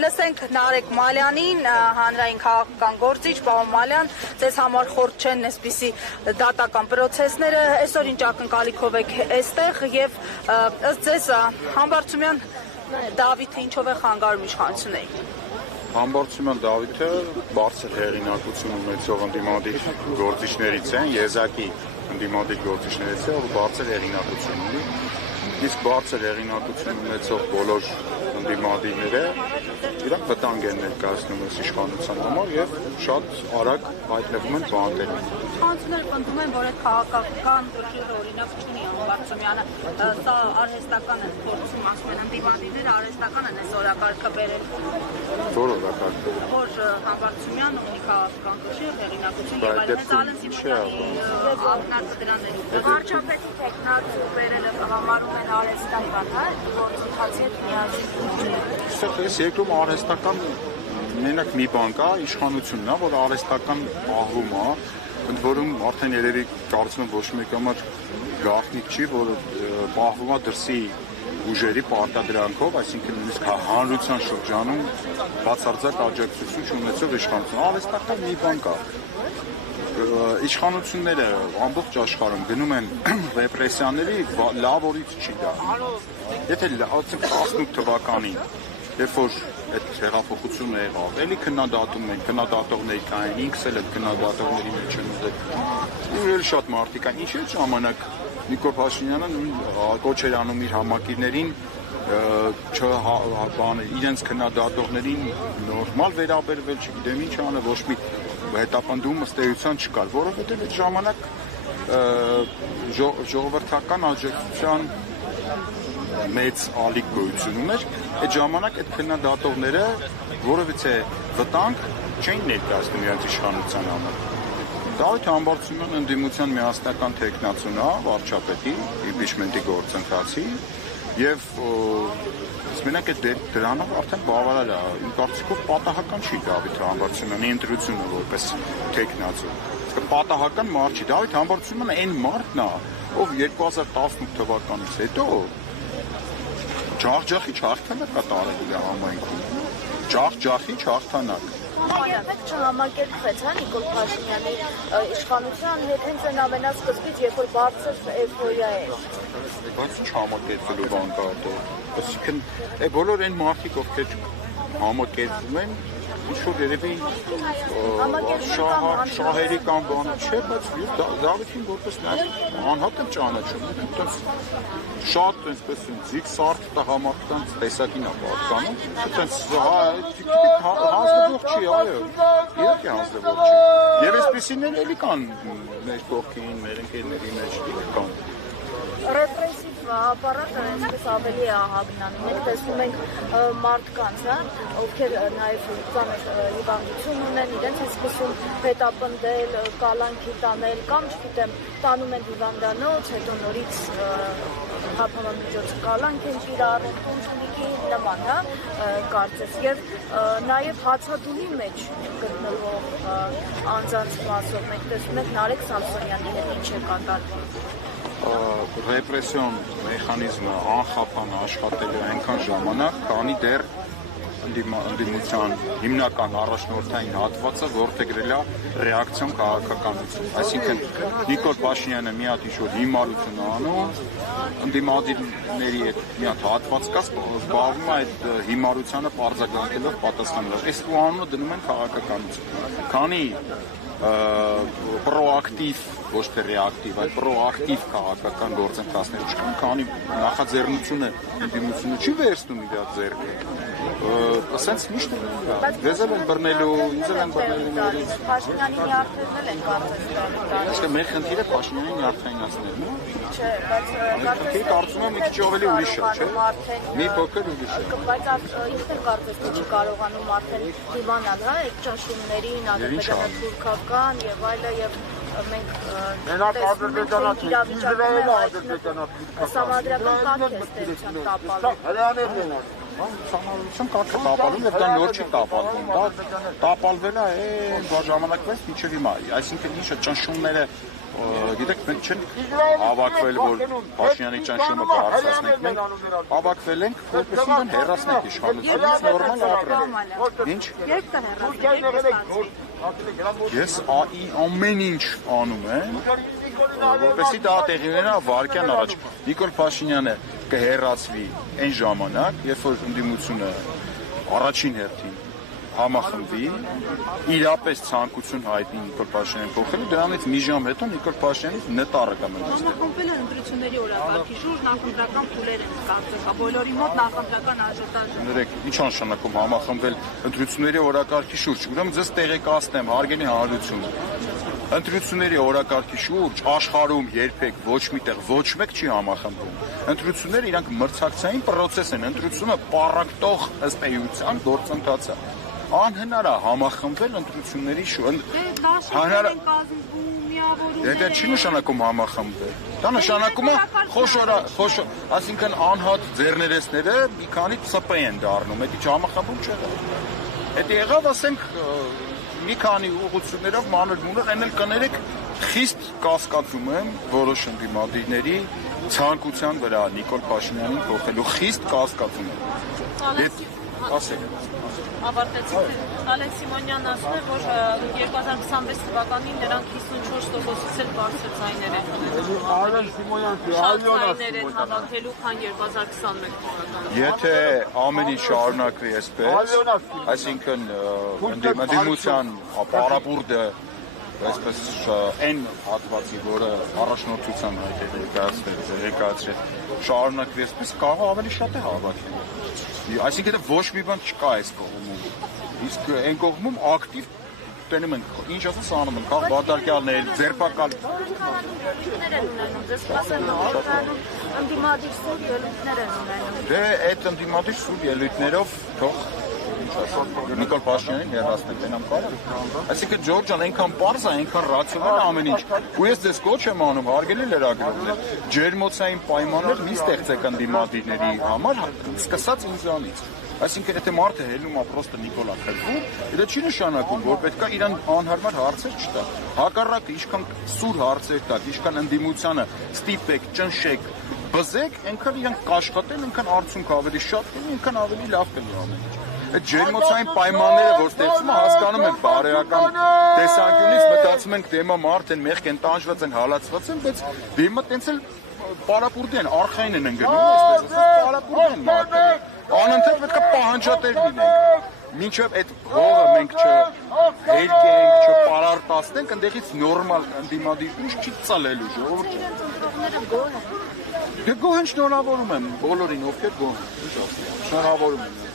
Լսենք Նարեկ Մալյանին, հանրային քաղաքական գործիչ, պարոն Մալյան, ձեզ համար խորտ չեն այսպիսի դատական պրոցեսները, այսօր ինչ ակնկալիքով եք այստեղ եւ ըստ ձեզ Համբարձումյան Դավիթը ինչով է խանգարում իշխանություններին։ Համբարձումյան Դավիթը բարձր հեղինակություն ունեցող ընդդիմադիր գործիչներից են, եզակի ընդդիմադիր գործիչներից է, ով բարձր հեղինակություն ունի, իսկ բարձր հեղինակություն ունեցող բոլոր ընդդիմադիրները իրանք վտանգ են ներկայացնում այս իշխանության համար եւ շատ արագ հայտնվում են բանտերում։ Իշխանությունները պնդում են, որ այդ քաղաքական դժգոհը օրինակ չունի Համբարձումյանը, սա արհեստական է փորձում ասում են ընդդիմադիրները, արհեստական են այս օրակարգը բերել։ Որ օրակարգը։ Որ Համբարձումյանը ունի քաղաքական դժգոհ, հեղինակություն եւ այլն, հենց Ալեն Սիմոնյանի ակնարկը դրաներում։ Վարչապետի տեխնացու բերելը համարում են արհեստական, հա, գործընթացի հետ միասին։ Ես երկրում արհեստական մենակ մի բան կա, իշխանությունն է, որ արհեստական պահվում է, ընդ որում արդեն երևի կարծում եմ ոչ մեկ համար գաղտնիք չի, որ պահվում է դրսի ուժերի պարտադրանքով, այսինքն նույնիսկ հանրության շրջանում բացարձակ աջակցություն չունեցող իշխանություն։ Արհեստական մի բան կա։ Իշխանությունները ամբողջ աշխարհում գնում են ռեպրեսիաների, լավ օրից չի դա։ Եթե 18 թվականին, երբ որ այդ հեղափոխությունը եղավ, էլի քննադատում են, քննադատողներ կային, ինքս էլ այդ քննադատողների մեջ եմ եղել շատ մարդիկ կային, ինչ այդ ժամանակ Նիկոլ Փաշինյանը կոչ էր անում իր համակիրներին իրենց քննադատողներին նորմալ վերաբերվել, չգիտեմ ինչ անը, ոչ մի հետապնդում ըստ էության չկար, որովհետև այդ ժամանակ ժողովրդական աջակցության մեծ ալիք գոյություն ուներ, այդ ժամանակ այդ քննադատողները որովհետեւ վտանգ չէին ներկայացնում իրենց իշխանության համար։ Դավիթ Համբարձումյան ընդդիմության միասնական թեկնածուն է, վարչապետի, իմպիչմենտի գործընթացի եւ մենակ այդ դրանով արդեն բավարար է։ Իմ կարծիքով պատահական չի Դավիթ Համբարձումյանի ընտրությունը որպես թեկնածու։ Իսկ պատահական մարդ չի։ Դավիթ Համբարձումյանը այն մարդն է, ով 2018 թվականից հետո ջախջախի հաղթանակ կատարել է համայնքում։ Ջախջախի հաղթանակ։ Երբեք չհամակերպվեց, հա, Նիկոլ Փաշինյանի իշխանության հետ հենց այն ամենասկզբից, երբ որ բարձր էйֆորիա էր։ Բայց չհամակերպվելու բան կա դա։ Այսինքն, բոլոր այն մարդիկ, ովքեր համակերպվում են, ինչ-որ երևի շահերի կամ բանը չէ, բայց Դավիթին որպես նաև անհատ եմ ճանաչում, այդպես շատ այսպես զիգսարթ տղամարդկանց տեսակին է պատկանում, այդպես հանձնվող չի, այո, իհարկե հանձնվող չի։ Եվ այսպեսիներ էլի կան մեր կողքին, մեր ընկերների մեջ կան։ Ռեպրեսիվ ապարատը այսպես ավելի է ահագնանում։ Մենք տեսնում ենք մարդկանց, հա, ովքեր նաև ծանր հիվանդություն ունեն, իրենց են սկսում հետապնդել, կալանքի տանել կամ, չգիտեմ, տանում են հիվանդանոց, հետո նորից հապամամիջոց կալանք են կիրառում, կոնսուլիկի նման, հա, կարծես, եւ նաև հացադուլի մեջ գտնվող անձանց մասով մենք տեսնում ենք Նարեկ Սամսոնյանի հետ ինչ է կատարվում։ Ռեպրեսիոն մեխանիզմը անխափան աշխատելու այնքան ժամանակ, քանի դեռ ընդդիմության հիմնական առաջնորդային հատվածը որդեգրել է ռեակցիոն քաղաքականություն։ Այսինքն Նիկոլ Փաշինյանը մի հատ ինչ-որ հիմարություն անում, ընդդիմադիրների հետ մի հատ հատված կա, զբաղվում է այդ հիմարությանը պարզագործելով պատասխանելով։ Այս անունը դնում են քաղաքականություն։ Քանի պրոակտիվ, ոչ թե ռեակտիվ, այլ պրոակտիվ քաղաքական գործընթացներ չկան, քանի նախաձեռնությունը ընդդիմությունը չի վերցնում իր ձեռքը։ Ասենց միշտ դեզ են բռնելու, ինձ են բռնելու նորից։ Փաշինյանի նյարդերն են կարծես տալիս։ Իսկ մեր խնդիրը Փաշինյանի նյարդայնացնելն է։ Չէ, բայց կարծում եմ մի քիչ ավելի ուրիշ է, չէ՞։ Մի փոքր ուրիշ է։ Բայց ինքն էլ կարծես թե չի կարողանում արդեն դիվանալ, հա, այդ ճնշումներին, ադրբեջանա-թուրքական եւ այլը եւ մենք Ադրբեջանա-թուրքական Սամադրական կարգ է ստեղծան տապալը։ Ցանրություն կարգը տապալում եւ դա նոր չի տապալվում։ Դա տապալվել է ժամանակվեց մինչեւ հիմա։ Այսինքն ինչը ճնշումները գիտեք մենք չենք հավաքվել որ Փաշինյանի ճնշումը բարձրացնենք, մենք հավաքվել ենք որպեսզի իրեն հեռացնենք իշխանությունից նորմալ ապրեն։ Ինչ? Երբ կհեռացնեք։ Ես ամեն ինչ անում եմ, որպեսզի դա տեղի ունենա վարկյան առաջ։ Նիկոլ Փաշինյանը կհեռացվի այն ժամանակ, երբ որ ընդդիմությունը առաջին հերթին համախմբվի, իրապես ցանկություն հայտնի Նիկոլ Փաշինյանին փոխելու, դրանից մի ժամ հետո Նիկոլ Փաշինյանից նետարը կմնա։ Համախմբվել են ընտրությունների օրակարգի շուրջ, նախընտրական փուլեր են կարծես, բոլորի մոտ նախընտրական աժոտաժ։ Ներեք, ինչ նշանակում համախմբվել ընտրությունների օրակարգի շուրջ։ Ուրեմն ձեզ տեղեկացնեմ, հարգելի հանրություն։ Ընտրությունների օրակարգի շուրջ աշխարհում երբեք ոչ միտեղ ոչ մեկ չի համախմբվում։ Ընտրությունները իրանք մրցակցային process են, ընտրությունը պարակտող ըստ էության գործընթաց է։ Անհնար է համախմբվել ընտրությունների շուրջ։ Դա չի նշանակում համախմբվել։ Դա նշանակում է խոշոր, այսինքն անհատ ձեռներեցները մի քանի ՑՊ են դառնում, դա համախմբում չէ։ Դա եղավ, ասենք, մի քանի ուղղություններով մանր-մունր էնել կներեք խիստ կասկածում եմ որոշ ընդդիմադիրների ցանկության վրա Նիկոլ Փաշինյանին փոխելու խիստ կասկածում եմ։ Ասեք։ Ավարտեցիք։ Ալեքս Սիմոնյանն ասում է, որ 2026 թվականին նրանք 54%-ից էլ բարձր ձայներ են ունեցել։ Ալեքս Սիմոնյանը ձայներ են հավաքելու, քան 2021 թվականին։ Եթե ամեն ինչ շարունակվի այսպես, այսինքն ընդդիմության ապարապուրդը այսպես այն հատվածի, որը առաջնորդության հայտ է ներկայացրել, շարունակվի այսպես, կարող ավելի շատ է հավաքել։ Այսինքն ոչ մի բան չկա այս կողմում։ Իսկ այն կողմում ակտիվ տենում ենք, ինչ ասած անում ենք, կաղ բադարկյալներ, ձերբակալ։ Ընդդիմադիր սուր ելույթներ են ունենում։ Դե այդ ընդդիմադիր սուր ելույթներով թող Նիկոլ Փաշինյանին հեռացնենք այնքան կարող։ Այսինքն Ջորջան այնքան պարզ է, այնքան ռացիոնալ է ամեն ինչ։ Ու ես ձեզ կոչ եմ անում, հարգելի լրագրողներ, ջերմոցային պայմաններ մի ստեղծեք ընդդիմադիրների համար, սկսած ինձանից։ Այսինքն եթե մարդը հելնում է պրոստը Նիկոլա քրվում, դա չի նշանակում, որ պետքա իրան անհարմար հարցեր չտա։ Հակառակը ինչքան սուր հարցեր տա, ինչքան ընդդիմությանը ստիպեք, ճնշեք, բզեք, այնքան իրանք կաշխատեն, այնքան արդյունք ավելի շատ կլինի, այնքան ավելի լավ կլինի ամեն ինչ։ Այդ ջերմոցային պայմանները, որ ստեղծում է, հասկանում ենք բարոյական տեսանկյունից, մտածում ենք դեմա մարդ են, մեղք են, տանջված են, հալածված են, բայց դեմա տենց էլ պարապուրդ են, արխային են ընկնում, այսպես ասած, պարապուրդ են մարդը։ Անընդհատ պետք է պահանջատեր լինենք։ Մինչև այդ հողը մենք չհերկենք, չպարարտացնենք, ընդեղից նորմալ ընդդիմադիր ինչ չի ծալելու ժողովուրդը։ Դե գոհ են, շնորհավորում եմ բոլորին, ովքեր գոհ են։ Շնորհավորում եմ։